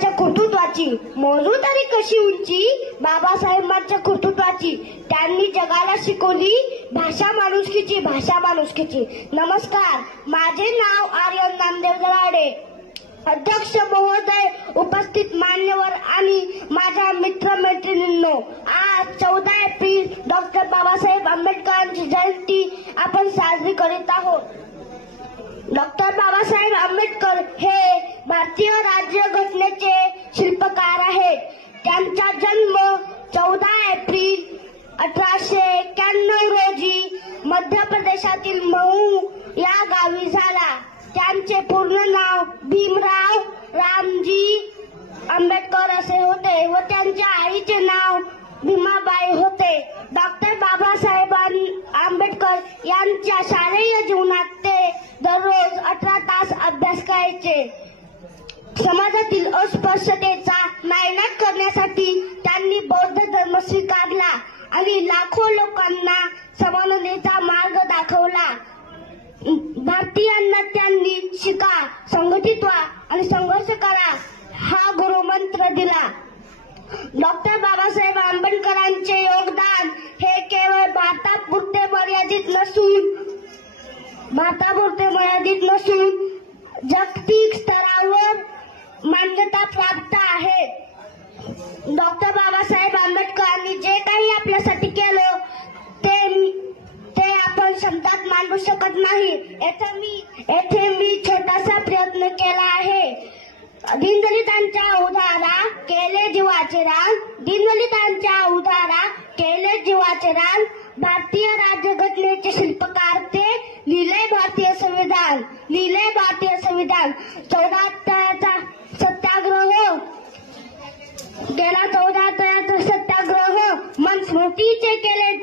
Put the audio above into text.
कर्तृत्वाची मोजू तरी कशी उंची बाबासाहेबांच्या कर्तृत्वाची। त्यांनी जगाला शिकवली भाषा माणुसकीची। नमस्कार, माझे नाव आर्यन नामदेव दराडे। अध्यक्ष महोदय, उपस्थित मान्यवर आणि माझ्या मित्रमैत्रिणींनो, आज 14 एप्रिल डॉक्टर बाबासाहेब आंबेडकरांची जयंती आपण साजरी करीत आहोत। डॉक्टर बाबासाहेब आंबेडकर हे भारतीय राज्यघटनेचे शिल्पकार आहेत। त्यांचा जन्म 14 एप्रिल 1891 रोजी मध्य प्रदेशातील महू या गावी झाला। त्यांचे पूर्ण नाव भीमराव रामजी आंबेडकर असे होते व त्यांच्या आईचे नाव भीमाबाई होते। डॉक्टर बाबासाहेब आंबेडकर यांच्या शालेय जीवनात ते दररोज 18 तास अभ्यास करायचे। समाजातील अस्पृश्यतेचा नायनाट करण्यासाठी त्यांनी बौद्ध धर्म स्वीकारला आणि लाखो लोकांना समानतेचा मार्ग दाखवला। भारतीयांना त्यांनी शिका, संघटित व्हा आणि संघर्ष करा हा गुरुमंत्र दिला। डॉक्टर बाबासाहेब आंबेडकरांचे योगदान हे केवळ भारतापुरते मर्यादित नसून जागतिक स्तरावर मान्यता प्राप्त आहे। डॉक्टर बाबासाहेब आंबेडकरांनी जे काही आपल्यासाठी केलं ते आपण शब्दात मांडू शकत नाही। येथे मी छोटासा प्रयत्न केला आहे। दीनदलितांच्या उद्धारा केले जीवाचे रान, भारतीय राज्यघटनेचे शिल्पकार ते, लिहिले भारतीय संविधान। 14 सत्याग्रह केला, 14 सत्याग्रह मन स्मृतीचे केले